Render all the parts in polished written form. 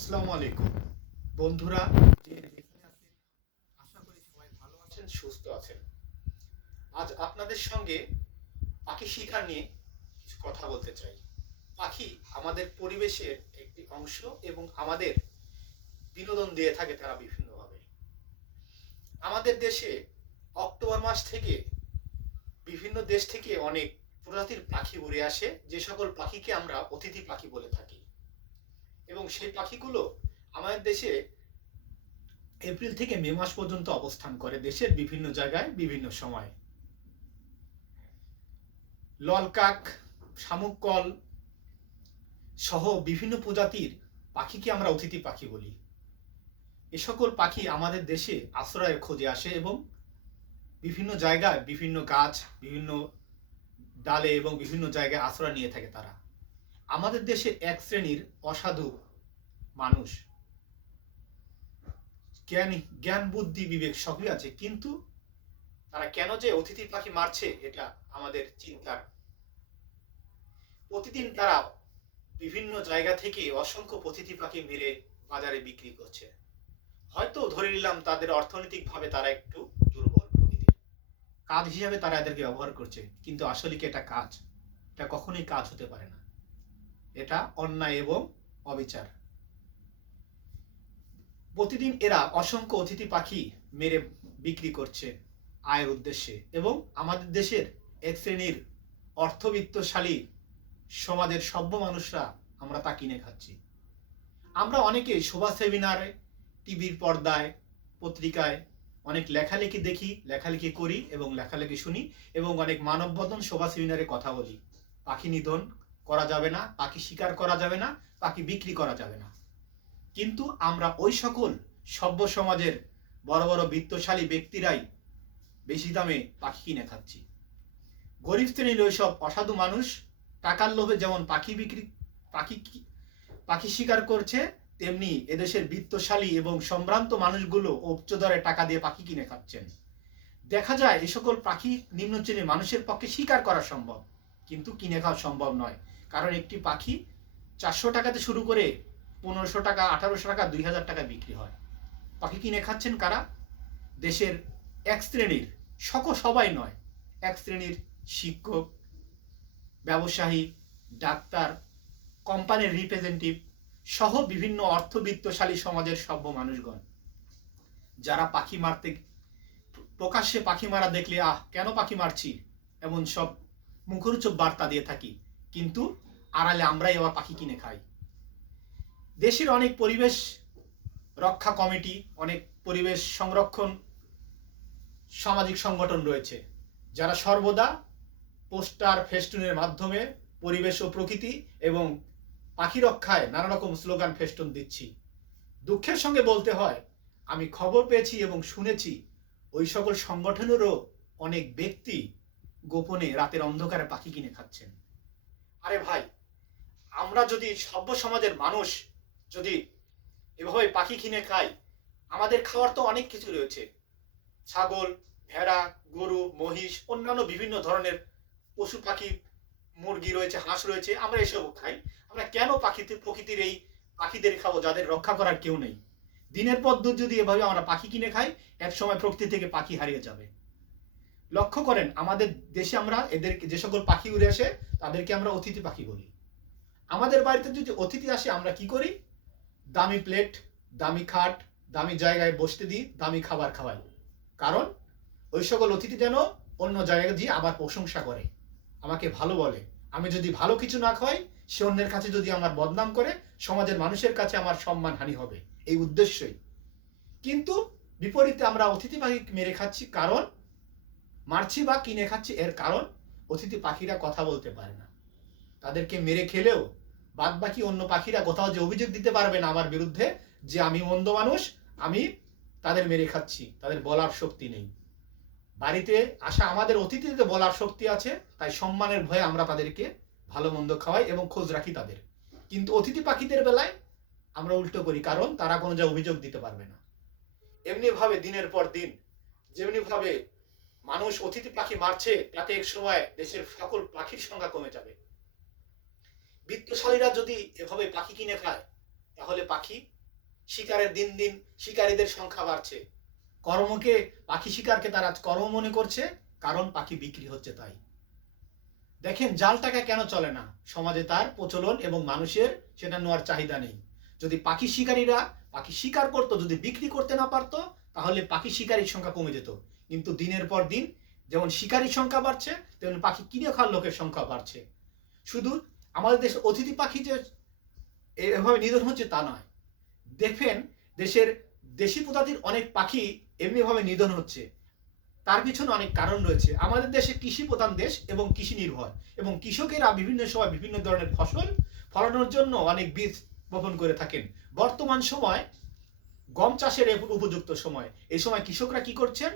আসসালামু আলাইকুম বন্ধুরা, যে যেখানে আছেন আশা করি সবাই ভালো আছেন, সুস্থ আছেন। আজ আপনাদের সঙ্গে পাখি শিকার নিয়ে কিছু কথা বলতে চাই। পাখি আমাদের পরিবেশের একটি অংশ এবং আমাদের বিনোদন দিয়ে থাকে তারা বিভিন্নভাবে। আমাদের দেশে অক্টোবর মাস থেকে বিভিন্ন দেশ থেকে অনেক প্রজাতির পাখি উড়ে আসে, যে সকল পাখিকে আমরা অতিথি পাখি বলে থাকি। এবং সেই পাখিগুলো আমাদের দেশে এপ্রিল থেকে মে মাস পর্যন্ত অবস্থান করে দেশের বিভিন্ন জায়গায় বিভিন্ন সময়। ললকাক, শামুক কল সহ বিভিন্ন প্রজাতির পাখিকে আমরা অতিথি পাখি বলি। এ সকল পাখি আমাদের দেশে আশ্রয়ের খোঁজে আসে এবং বিভিন্ন জায়গায় বিভিন্ন গাছ, বিভিন্ন ডালে এবং বিভিন্ন জায়গায় আশ্রয় নিয়ে থাকে তারা। আমাদের দেশে এক শ্রেণীর অসাধু মানুষ, জ্ঞান বুদ্ধি বিবেক সবই আছে, কিন্তু তারা কেন যে অতিথি পাখি মারছে এটা আমাদের চিন্তার। প্রতিদিন তারা বিভিন্ন জায়গা থেকে অসংখ্য অতিথি পাখি মেরে বাজারে বিক্রি করছে। হয়তো ধরে নিলাম তাদের অর্থনৈতিকভাবে তারা একটু দুর্বল প্রকৃতির, কাজ হিসাবে তারা এদেরকে ব্যবহার করছে, কিন্তু আসলে কি এটা কাজ? এটা কখনোই কাজ হতে পারে না। এটা অন্যায় এবং অবিচার। প্রতিদিন এরা অসংখ্য অতিথি পাখি মেরে বিক্রি করছে আয়ের উদ্দেশ্যে, এবং আমাদের দেশের এক শ্রেণীর অর্থবিত্তশালী সমাজের সভ্য মানুষরা আমরা তা কিনে খাচ্ছি। আমরা অনেকে সভা সেমিনারে, টিভির পর্দায়, পত্রিকায় অনেক লেখালেখি দেখি, লেখালেখি করি এবং লেখালেখি শুনি, এবং অনেক মানববন্ধন সভা সেমিনারে কথা বলি। পাখি নিধন করা যাবে না, পাখি শিকার করা যাবে না, পাখি বিক্রি করা যাবে না। কিন্তু আমরা ওই সকল সভ্য সমাজের বড় বড় বিত্তশালী ব্যক্তিরাই বেশি দামে পাখি কিনে খাচ্ছি। গরিব শ্রেণীর ওইসব অসাধু মানুষ টাকার লোভে যেমন পাখি শিকার করছে, তেমনি এদেশের বিত্তশালী এবং সম্ভ্রান্ত মানুষগুলো উচ্চ দরে টাকা দিয়ে পাখি কিনে খাচ্ছেন। দেখা যায় এই সকল পাখি নিম্ন শ্রেণীর মানুষের পক্ষে শিকার করা সম্ভব, কিন্তু কিনে খাওয়া সম্ভব নয়। কারণ একটি পাখি 400 টাকাতে শুরু করে 1500 টাকা, 1800 টাকা, 2000 টাকা বিক্রি হয়। পাখি কিনে খাচ্ছেন কারা? দেশের এক শ্রেণীর, সবাই নয়, এক শ্রেণীর শিক্ষক, ব্যবসায়ী, ডাক্তার, কোম্পানির রিপ্রেজেন্টেটিভ সহ বিভিন্ন অর্থবিত্তশালী সমাজের সভ্য মানুষগণ, যারা পাখি মারতে, প্রকাশ্যে পাখি মারা দেখলে কেন পাখি মারছি এমন সব মুখরোচক বার্তা দিয়ে থাকি, কিন্তু আড়ালে আমরাই আবার পাখি কিনে খাই। দেশের অনেক পরিবেশ রক্ষা কমিটি, অনেক পরিবেশ সংরক্ষণ সামাজিক সংগঠন রয়েছে, যারা সর্বদা পোস্টার ফেস্টুনের মাধ্যমে পরিবেশ ও প্রকৃতি এবং পাখি রক্ষায় নানা রকম স্লোগান ফেস্টুন দিচ্ছি। দুঃখের সঙ্গে বলতে হয়, আমি খবর পেয়েছি এবং শুনেছি ওই সকল সংগঠনেরও অনেক ব্যক্তি গোপনে রাতের অন্ধকারে পাখি কিনে খাচ্ছেন। আরে ভাই, আমরা যদি সভ্য সমাজের মানুষ যদি এভাবে পাখি কিনে খাই, আমাদের খাওয়ার তো অনেক কিছু রয়েছে। ছাগল, ভেড়া, গরু, মহিষ, অন্যান্য বিভিন্ন ধরনের পশু পাখি, মুরগি রয়েছে, হাঁস রয়েছে, আমরা এসব খাই। আমরা কেন প্রকৃতির এই পাখিদের খাবো যাদের রক্ষা করার কেউ নেই? দিনের পর দিন যদি এভাবে আমরা পাখি কিনে খাই, এক সময় প্রকৃতি থেকে পাখি হারিয়ে যাবে। লক্ষ্য করেন, আমাদের দেশে আমরা এদের যে সকল পাখি উড়ে আসে তাদেরকে আমরা অতিথি পাখি বলি। আমাদের বাড়িতে যদি অতিথি আসে আমরা কি করি? দামি প্লেট, দামি খাট, দামি জায়গায় বসতে দিই, দামি খাবার খাওয়াই। কারণ ওই সকল অতিথি যেন অন্য জায়গায় দিয়ে আবার প্রশংসা করে, আমাকে ভালো বলে। আমি যদি ভালো কিছু না খাই, সে অন্যের কাছে যদি আমার বদনাম করে, সমাজের মানুষের কাছে আমার সম্মান হানি হবে, এই উদ্দেশ্যই। কিন্তু বিপরীতে আমরা অতিথি পাখি মেরে খাচ্ছি, কারণ মারছি বা কিনে খাচ্ছি এর কারণ অতিথি পাখিরা কথা বলতে পারে না। তাদেরকে মেরে খেলেও বাদ বাকি অন্য পাখিরা কোথাও যে অভিযোগ দিতে পারবে না আমার বিরুদ্ধে যে আমি মন্দ মানুষ, আমি তাদের মেরে খাচ্ছি, তাদের বলার শক্তি নেই। বাড়িতে আসা আমাদের অতিথিদের বলার শক্তি আছে, তাই সম্মানের ভয়ে আমরা তাদেরকে ভালো মন্দ খাওয়াই এবং খোঁজ রাখি তাদের। কিন্তু অতিথি পাখিদের বেলায় আমরা উল্টো করি, কারণ তারা কোনো যা অভিযোগ দিতে পারবে না। এমনি ভাবে দিনের পর দিন যেমনি ভাবে মানুষ অতিথি পাখি মারছে, তাতে এক সময় দেশের সকল পাখির সংখ্যা কমে যাবে। বিত্তশালীরা যদি এভাবে পাখি কিনে খায়, তাহলে পাখি শিকারের দিন দিন শিকারীদের সংখ্যা বাড়ছে। কর্মকে পাখি শিকারকে তারা কর্ম মনে করছে, কারণ পাখি বিক্রি হচ্ছে তাই। দেখেন জাল টাকা কেন চলে না, সমাজে তার প্রচলন এবং মানুষের সেটা নেওয়ার চাহিদা নেই। যদি পাখি শিকারীরা পাখি শিকার করতো, যদি বিক্রি করতে না পারতো, তাহলে পাখি শিকারীর সংখ্যা কমে যেত। কিন্তু দিনের পর দিন যেমন শিকারীর সংখ্যা বাড়ছে, তেমন পাখি কিনে খাওয়ার লোকের সংখ্যা বাড়ছে। শুধু আমাদের দেশে অতিথি পাখি যে এভাবে নিধন হচ্ছে তা নয়, দেখবেন দেশের দেশি প্রজাতির অনেক পাখি এমনিভাবে নিধন হচ্ছে। তার পিছনে অনেক কারণ রয়েছে। আমাদের দেশে কৃষি প্রধান দেশ এবং কৃষি নির্ভর, এবং কৃষকেরা বিভিন্ন সময় বিভিন্ন ধরনের ফসল ফলানোর জন্য অনেক বীজ বপন করে থাকেন। বর্তমান সময় গম চাষের উপযুক্ত সময়। এই সময় কৃষকরা কি করছেন,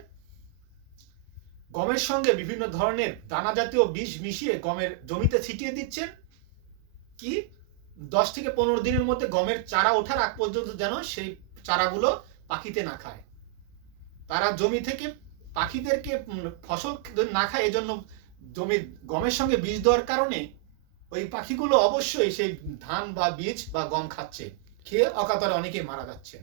গমের সঙ্গে বিভিন্ন ধরনের দানা জাতীয় বীজ মিশিয়ে গমের জমিতে ছিটিয়ে দিচ্ছেন। কি 10 থেকে 15 দিনের মধ্যে গমের চারা ওঠার আগ পর্যন্ত যেন সেই চারাগুলো পাখিতে না খায়। তারা জমি থেকে পাখিদেরকে ফসল না খায়, এজন্য জমি গমের সঙ্গে বীজ দেওয়ার কারণে ওই পাখিগুলো অবশ্যই সেই ধান বা বীজ বা গম খাচ্ছে, খেয়ে অকাতরে অনেকে মারা যাচ্ছে।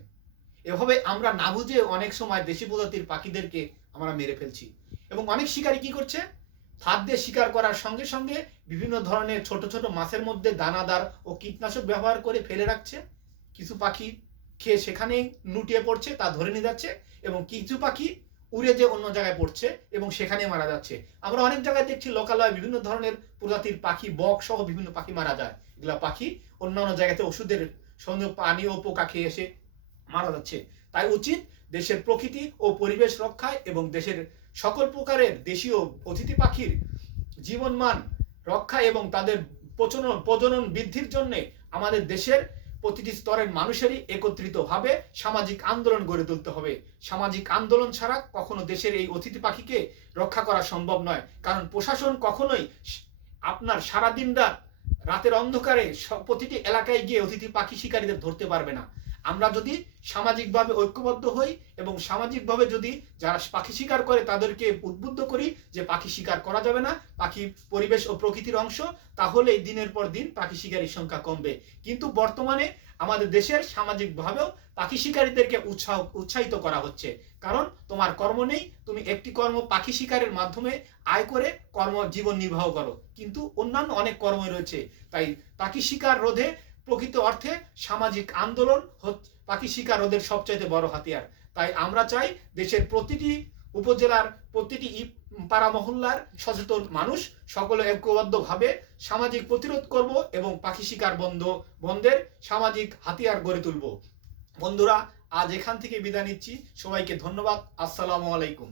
এভাবে আমরা না বুঝে অনেক সময় দেশি প্রজাতির পাখিদেরকে আমরা মেরে ফেলছি। এবং অনেক শিকারী কি করছে, ফাঁদ দিয়ে শিকার করার সঙ্গে সঙ্গে বিভিন্ন ধরনের ছোট ছোট মাছের মধ্যে দানাদার ও কীটনাশক ব্যবহার করে ফেলে রাখছে। কিছু পাখি খেয়ে সেখানেই লুটিয়ে পড়ছে, তা ধরে নিয়ে যাচ্ছে, এবং কিছু পাখি উড়ে যে অন্য জায়গায় পড়ছে এবং সেখানে মারা যাচ্ছে। আমরা অনেক জায়গায় দেখছি লোকালয়ে বিভিন্ন ধরনের প্রজাতির পাখি, বক সহ বিভিন্ন পাখি মারা যায়। এগুলা পাখি অন্যান্য জায়গাতে ওষুধের সঙ্গে পানি ও পোকা খেয়ে এসে মারা যাচ্ছে। তাই উচিত দেশের প্রকৃতি ও পরিবেশ রক্ষায় এবং দেশের সকল প্রকারের দেশীয় অতিথি পাখির জীবনমান রক্ষা এবং তাদের প্রজনন বৃদ্ধির জন্য আমাদের দেশের প্রতিটি স্তরের মানুষেরই একত্রিতভাবে সামাজিক আন্দোলন গড়ে তুলতে হবে। সামাজিক আন্দোলন ছাড়া কখনো দেশের এই অতিথি পাখিকে রক্ষা করা সম্ভব নয়। কারণ প্রশাসন কখনোই আপনার সারাদিন রাতের অন্ধকারে প্রতিটি এলাকায় গিয়ে অতিথি পাখি শিকারীদের ধরতে পারবে না। আমরা যদি সামাজিকভাবে ঐক্যবদ্ধ হই এবং সামাজিকভাবে যদি যারা পাখি শিকার করে তাদেরকে উদ্বুদ্ধ করি যে পাখি শিকার করা যাবে না, পাখি পরিবেশ ও প্রকৃতির অংশ, তাহলে দিনের পর দিন পাখি শিকারীর সংখ্যা কমবে। কিন্তু বর্তমানে আমাদের দেশের সামাজিকভাবেও পাখি শিকারীদেরকে উৎসাহিত করা হচ্ছে, কারণ তোমার কর্ম নেই, তুমি একটি কর্ম পাখি শিকারের মাধ্যমে আয় করে জীবন নির্বাহ করো, কিন্তু অন্যান্য অনেক কর্মই রয়েছে। তাই পাখি শিকার রোধে প্রকৃত অর্থে সামাজিক আন্দোলন পাখি শিকার রোধের সবচাইতে বড় হাতিয়ার। তাই আমরা চাই দেশের প্রতিটি উপজেলার প্রতিটি পাড়া মহল্লার সচেতন মানুষ সকলে ঐক্যবদ্ধভাবে সামাজিক প্রতিরোধ করব এবং পাখি শিকার বন্ধের সামাজিক হাতিয়ার গড়ে তুলব। বন্ধুরা, আজ এখান থেকে বিদায় নিচ্ছি। সবাইকে ধন্যবাদ। আসসালামু আলাইকুম।